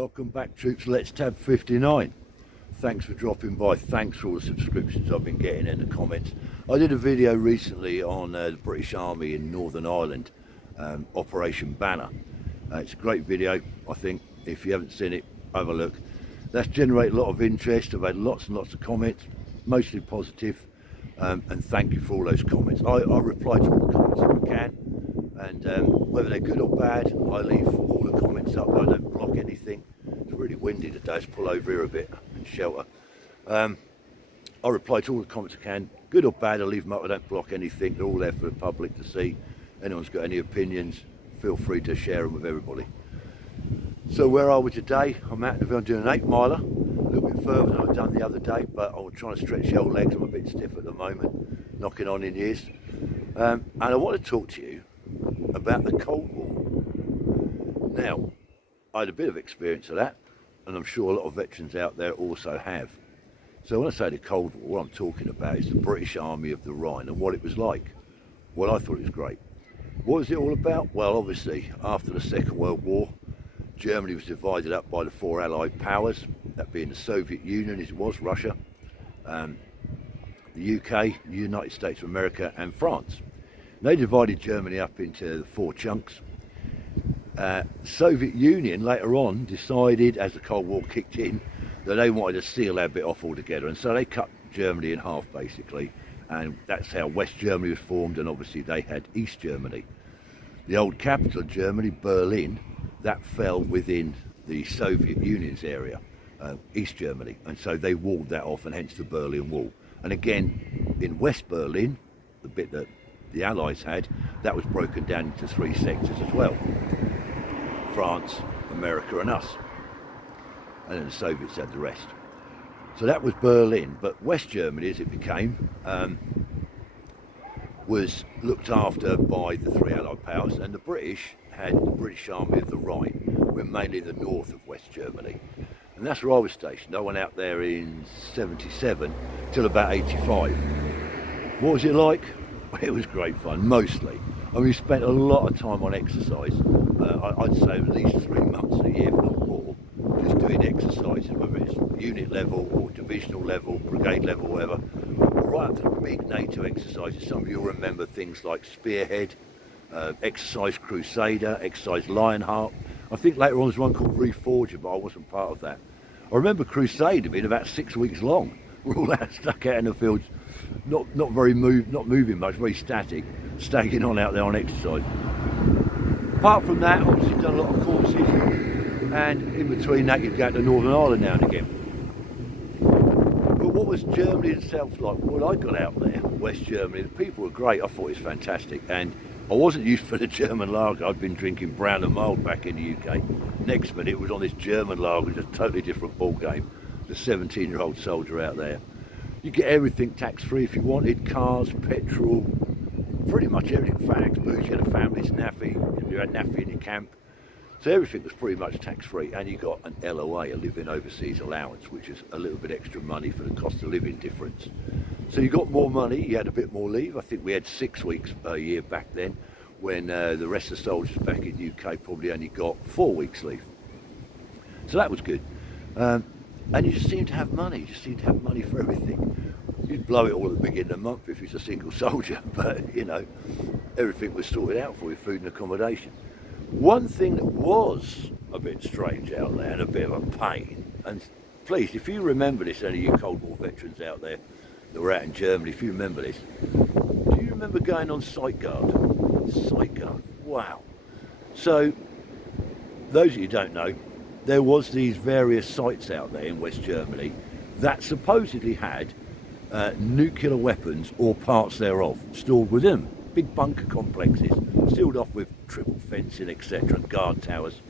Welcome back, troops. Let's tab 59. Thanks for dropping by. Thanks for all the subscriptions I've been getting and the comments. I did a video recently on the British Army in Northern Ireland, Operation Banner. It's a great video, I think. If you haven't seen it, have a look. That's generated a lot of interest. I've had lots and lots of comments, mostly positive, and thank you for all those comments. I reply to all the comments if I can, and whether they're good or bad, I leave all the comments up. I don't block anything. It's really windy today. Let's pull over here a bit and shelter. I reply to all the comments I can, good or bad. I leave them up. I don't block anything. They're all there for the public to see. Anyone's got any opinions, feel free to share them with everybody. So where are we today? I'm doing an 8 miler, a little bit further than I've done the other day, but I'm trying to stretch the old legs. I'm a bit stiff at the moment, knocking on in years. And I want to talk to you about the Cold War. Now, I had a bit of experience of that, and I'm sure a lot of veterans out there also have. So when I say the Cold War, what I'm talking about is the British Army of the Rhine and what it was like. Well, I thought it was great. What was it all about? Well, obviously, after the Second World War, Germany was divided up by the 4 Allied powers, that being the Soviet Union as it was, Russia, the UK, the United States of America and France. They divided Germany up into the 4 chunks. Soviet Union later on decided, as the Cold War kicked in, that they wanted to seal that bit off altogether, and so they cut Germany in half basically, and that's how West Germany was formed, and obviously they had East Germany. The old capital of Germany, Berlin, that fell within the Soviet Union's area, East Germany, and so they walled that off, and hence the Berlin Wall. And again, in West Berlin, the bit that the Allies had, that was broken down into 3 sectors as well. France, America and us. And then the Soviets had the rest. So that was Berlin, but West Germany, as it became, was looked after by the 3 Allied powers, and the British had the British Army of the Rhine, we're mainly the north of West Germany. And that's where I was stationed. I went out there in 77 till about 85. What was it like? It was great fun, mostly. I mean, we spent a lot of time on exercise. I'd say at least 3 months a year, if not more, just doing exercises, whether it's unit level or divisional level, brigade level, whatever. Right up to the big NATO exercises. Some of you will remember things like Spearhead, Exercise Crusader, Exercise Lionheart. I think later on there's one called Reforger, but I wasn't part of that. I remember Crusader being about 6 weeks long. We're all out, stuck out in the fields, not moving much, very static, staggering on out there on exercise. Apart from that, obviously done a lot of courses, and in between that you'd go to Northern Ireland now and again. But what was Germany itself like? Well, I got out there, West Germany, the people were great. I thought it was fantastic, and I wasn't used for the German lager. I'd been drinking brown and mild back in the UK. Next minute it was on this German lager, just a totally different ball game. The 17-year-old soldier out there. You get everything tax-free if you wanted, cars, petrol, pretty much everything, fags, booze. You had a family snaffy, you had naffy in your camp. So everything was pretty much tax-free, and you got an LOA, a living overseas allowance, which is a little bit extra money for the cost of living difference. So you got more money, you had a bit more leave. I think we had 6 weeks a year back then, when the rest of the soldiers back in the UK probably only got 4 weeks leave. So that was good. And you just seemed to have money, for everything. You'd blow it all at the beginning of the month if you're a single soldier, but you know, everything was sorted out for you, food and accommodation. One thing that was a bit strange out there and a bit of a pain, and please, if you remember this, any of you Cold War veterans out there that were out in Germany, if you remember this, do you remember going on sight guard? Sight guard, wow. So, those of you who don't know, there was these various sites out there in West Germany that supposedly had nuclear weapons or parts thereof stored within them. Big bunker complexes, sealed off with triple fencing, etc., and guard towers.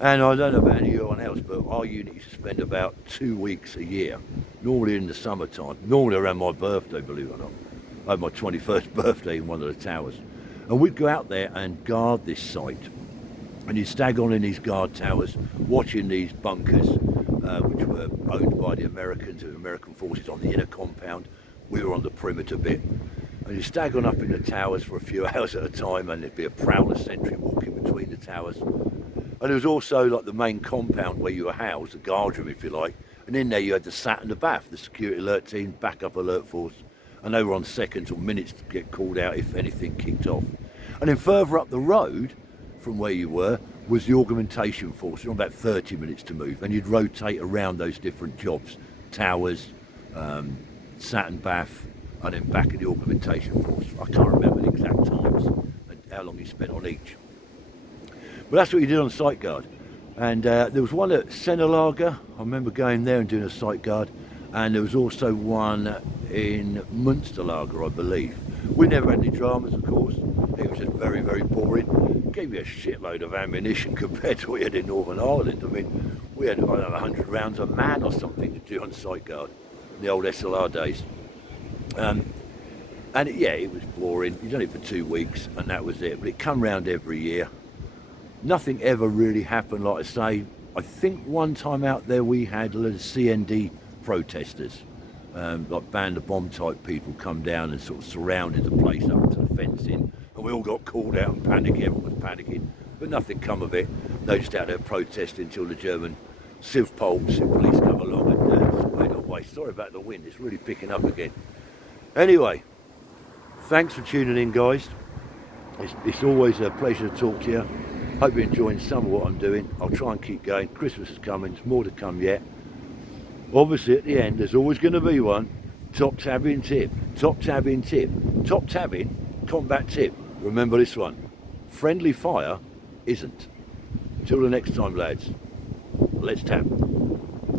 And I don't know about anyone else, but our unit used to spend about 2 weeks a year, normally in the summertime, normally around my birthday, believe it or not. I had my 21st birthday in one of the towers. And we'd go out there and guard this site. And you'd stag on in these guard towers, watching these bunkers, which were owned by the Americans and American forces on the inner compound. We were on the perimeter bit. And you stag on up in the towers for a few hours at a time, and there'd be a prowler sentry walking between the towers. And there was also like the main compound where you were housed, the guard room if you like, and in there you had the SAT and the BAF, the security alert team, backup alert force, and they were on seconds or minutes to get called out if anything kicked off. And then further up the road from where you were was the augmentation force. You're on about 30 minutes to move, and you'd rotate around those different jobs, towers, SAT and BAF, and then back in the augmentation force. I can't remember the exact times and how long you spent on each. But that's what you did on site guard. And there was one at Senelaga. I remember going there and doing a site guard. And there was also one in Münsterlager, I believe. We never had any dramas, of course. It was just very, very boring. Gave you a shitload of ammunition compared to what we had in Northern Ireland. I mean, we had, I don't know, 100 rounds a man or something to do on site guard in the old SLR days. It was boring. You done it for 2 weeks and that was it. But it come round every year. Nothing ever really happened, like I say. I think one time out there we had a lot of CND protesters, like band of bomb type people come down and sort of surrounded the place up to the fencing, and we all got called out and panicked. Everyone was panicking, but nothing come of it. They just out there protesting until the German civ police come along and wait away. Sorry about the wind, it's really picking up again. Anyway, thanks for tuning in, guys. It's always a pleasure to talk to you. Hope you're enjoying some of what I'm doing. I'll try and keep going. Christmas is coming, there's more to come yet. Obviously at the end there's always going to be one top tabbing tip, top tabbing tip, top tabbing combat tip. Remember this one, friendly fire isn't. Until the next time, lads, let's tab.